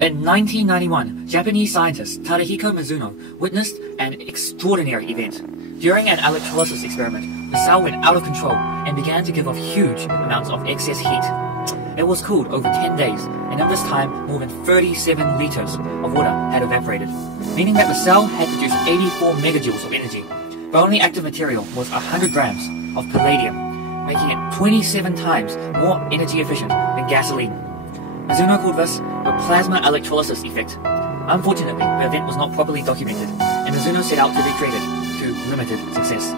In 1991, Japanese scientist Tadahiko Mizuno witnessed an extraordinary event. During an electrolysis experiment, the cell went out of control and began to give off huge amounts of excess heat. It was cooled over 10 days, and in this time, more than 37 liters of water had evaporated, meaning that the cell had produced 84 megajoules of energy. The only active material was 100 grams of palladium, making it 27 times more energy efficient than gasoline. Mizuno called this the plasma electrolysis effect. Unfortunately, the event was not properly documented, and Mizuno set out to recreate it to limited success.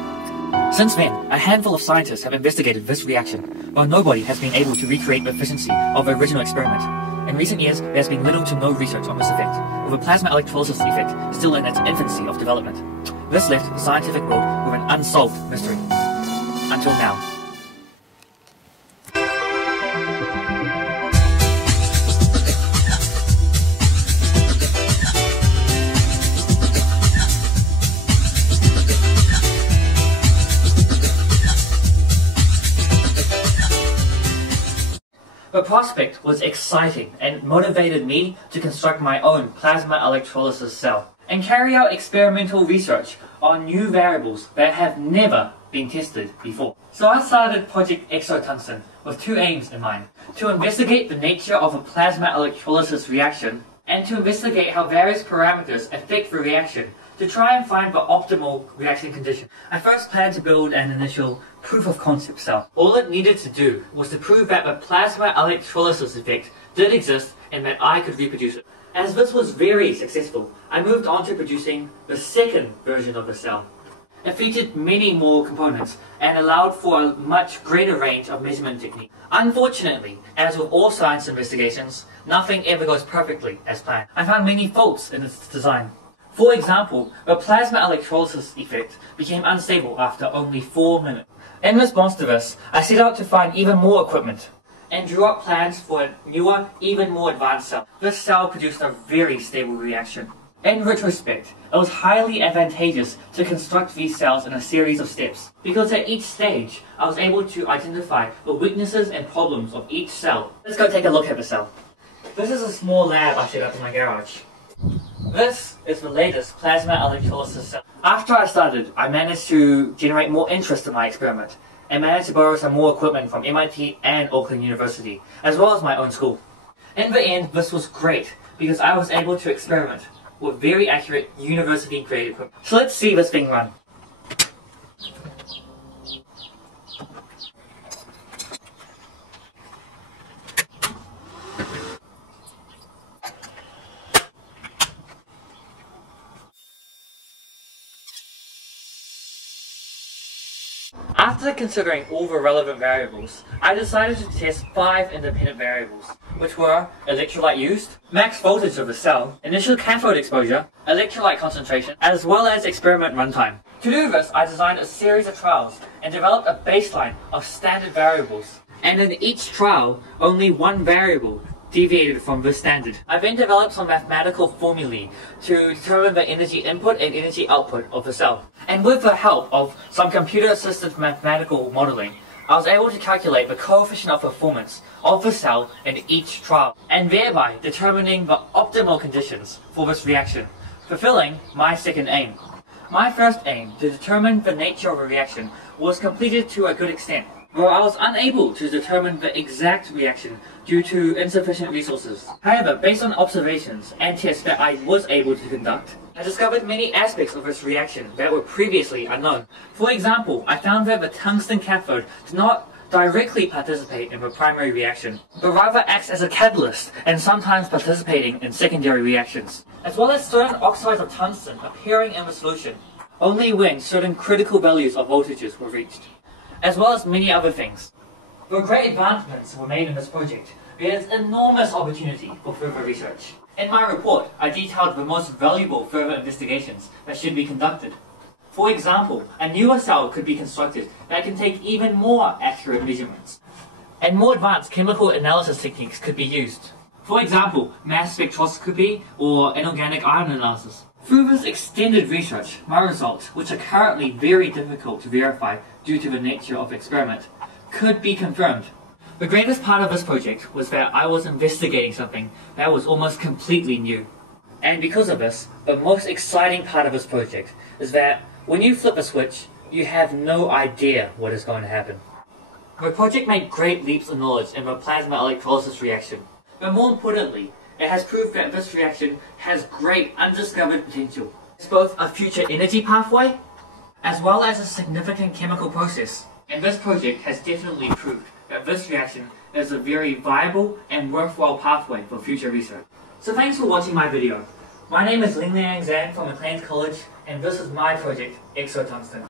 Since then, a handful of scientists have investigated this reaction, while nobody has been able to recreate the efficiency of the original experiment. In recent years, there has been little to no research on this effect, with the plasma electrolysis effect still in its infancy of development. This left the scientific world with an unsolved mystery. Until now. The prospect was exciting and motivated me to construct my own plasma electrolysis cell and carry out experimental research on new variables that have never been tested before. So I started Project Exotungsten with two aims in mind: to investigate the nature of a plasma electrolysis reaction and to investigate how various parameters affect the reaction to try and find the optimal reaction condition. I first planned to build an initial proof of concept cell. All it needed to do was to prove that the plasma electrolysis effect did exist and that I could reproduce it. As this was very successful, I moved on to producing the second version of the cell. It featured many more components and allowed for a much greater range of measurement techniques. Unfortunately, as with all science investigations, nothing ever goes perfectly as planned. I found many faults in its design. For example, the plasma electrolysis effect became unstable after only 4 minutes. In response to this, I set out to find even more equipment and drew up plans for a newer, even more advanced cell. This cell produced a very stable reaction. In retrospect, it was highly advantageous to construct these cells in a series of steps, because at each stage, I was able to identify the weaknesses and problems of each cell. Let's go take a look at the cell. This is a small lab I set up in my garage. This is the latest plasma electrolysis cell. After I started, I managed to generate more interest in my experiment and managed to borrow some more equipment from MIT and Auckland University, as well as my own school. In the end, this was great because I was able to experiment with very accurate university-grade equipment. So let's see this thing run. After considering all the relevant variables, I decided to test 5 independent variables, which were electrolyte used, max voltage of the cell, initial cathode exposure, electrolyte concentration, as well as experiment runtime. To do this, I designed a series of trials and developed a baseline of standard variables. And in each trial, only one variable deviated from this standard. I then developed some mathematical formulae to determine the energy input and energy output of the cell. And with the help of some computer-assisted mathematical modeling, I was able to calculate the coefficient of performance of the cell in each trial, and thereby determining the optimal conditions for this reaction, fulfilling my second aim. My first aim, to determine the nature of a reaction, was completed to a good extent, though I was unable to determine the exact reaction due to insufficient resources. However, based on observations and tests that I was able to conduct, I discovered many aspects of this reaction that were previously unknown. For example, I found that the tungsten cathode did not directly participate in the primary reaction, but rather acts as a catalyst and sometimes participating in secondary reactions, as well as certain oxides of tungsten appearing in the solution only when certain critical values of voltages were reached, as well as many other things. Though great advancements were made in this project, there is enormous opportunity for further research. In my report, I detailed the most valuable further investigations that should be conducted. For example, a newer cell could be constructed that can take even more accurate measurements, and more advanced chemical analysis techniques could be used. For example, mass spectroscopy or inorganic ion analysis. Through this extended research, my results, which are currently very difficult to verify due to the nature of the experiment, could be confirmed. The greatest part of this project was that I was investigating something that was almost completely new. And because of this, the most exciting part of this project is that when you flip a switch, you have no idea what is going to happen. The project made great leaps of knowledge in the plasma electrolysis reaction, but more importantly, it has proved that this reaction has great undiscovered potential. It's both a future energy pathway, as well as a significant chemical process. And this project has definitely proved that this reaction is a very viable and worthwhile pathway for future research. So thanks for watching my video. My name is Lingliang Zhang from McLean College, and this is my project, Exotungsten.